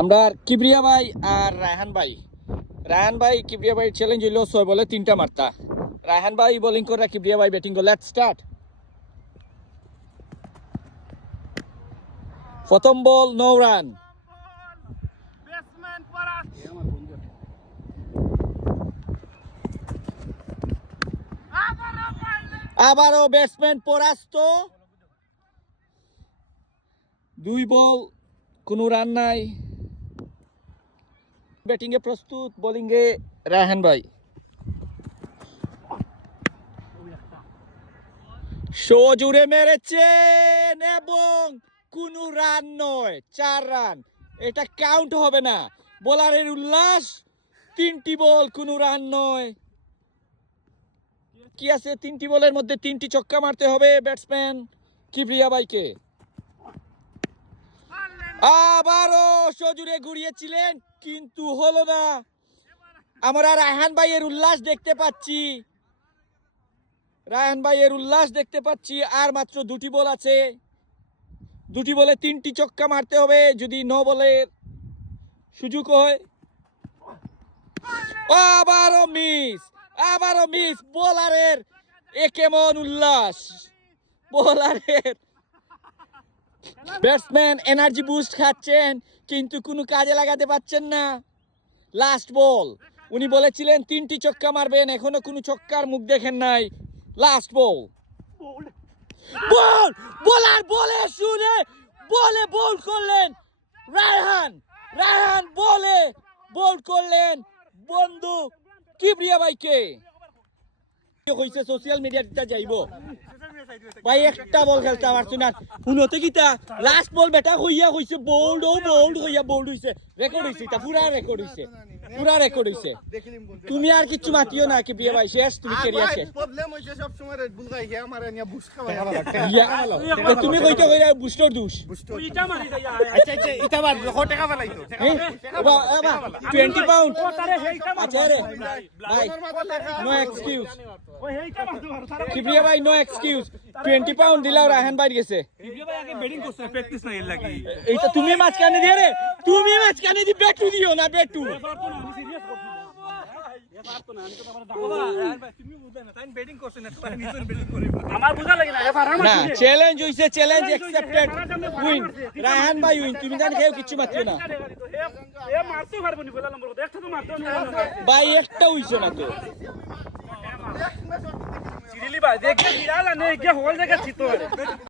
আমরা কিবরিয়া ভাই আর রায়হান ভাই কিবরিয়া ভাই চ্যালেঞ্জ হইল 6 বলে 3টা মারতা। রায়হান ভাই বোলিং করে, কিবরিয়া ভাই ব্যাটিং করে। Let's start. প্রথম বল, নো রান। আবারও ব্যাটসম্যান পরাস্ত। 2 বল, কোনো রান নাই। ব্যাটিং এ প্রস্তুত, বোলিং এ রায়হান ভাই। জুড়ে মেরেছেন এবং কোনো রান নয়, 4 রান। এটা কাউন্ট হবে না। বোলারের উল্লাস, 3টি বল, কোনো রান নয়। কি আছে, 3টি বলের মধ্যে 3টি ছক্কা মারতে হবে ব্যাটসম্যান কিবরিয়া ভাইকে। আবারও সজুরে ঘুরিয়েছিলেন কিন্তু হলো না। আমরা রায়হান ভাইয়ের উল্লাস দেখতে পাচ্ছি। আর মাত্র 2টি বল আছে। 2টি বলে 3টি ছক্কা মারতে হবে যদি 9 বলের সুযোগ হয়। আবারও মিস। বোলারের কেমন উল্লাস! বোলারের ব্যাটসম্যান এনার্জি বুস্ট খাচ্ছেন কিন্তু কোনো কাজে লাগাতে পারছেন না। লাস্ট বল, উনি বলেছিলেন 3টি ছক্কা মারবেন, এখনো কোনো ছক্কার মুখ দেখেন নাই। লাস্ট বল, বোলার বলে শুনে বল করলেন রায়হান বল করলেন বন্ধু কিবরিয়া ভাইকে। হইছে সোশ্যাল মিডিয়াতে যাইব ভাই, একটা বল খেলতে পারছো না। শুনতে কিতা লাস্ট বল বেটা হইছে বোল্ড হইছে, রেকর্ড হইছে, এটা পুরা রেকর্ড হইছে। তুমি আর কিছু মাতিও না কিবরিয়া ভাই, শেষ। তুমি ক্যারিয়ার শেষ। প্রবলেম হইছে সব সময় রেড বুল খাই আমারে নিয়া বুস্ট খাওয়া তুমি কইতে কইরা বুস্টার দুষ। ইটা মারি যাই। আচ্ছা ইটা বার কত টাকা ফলাইতো? 20 পাউন্ড। আচ্ছা রে ভাই, নো এক্সকিউজ। কিবরিয়া ভাই নো এক্সকিউজ। 20 পাউন্ড দিলাও রায়হান ভাই গেছে। কিবরিয়া ভাই আগে ব্যাটিং করছে, প্র্যাকটিস না এর লাগি। এইটা তুমি মাঝখানে দিয়ে রে, তুমি মাঝখানে দি ব্যাটু দিও না, ব্যাটু। আমি সিরিয়াস করছি না। আমি তো আমার দাও। তুমি বুঝলে না, তাই ব্যাটিং করছ না, তাই নিজের ব্যাটিং করে। আমার বুঝা লাগে না, না চ্যালেঞ্জ হইছে, চ্যালেঞ্জ অ্যাকসেপ্টেড, উইন। রায়হান ভাই উইন, তুমি জানি কেউ কিছু মাতিও না। এ মারতে পারবো নি বলা নম্বর, একটা তো মারতে না। ভাই একটা হইছে না তো। সিরিলি ভাই দেখে বিড়াল না, কে হল জায়গা ছিতো।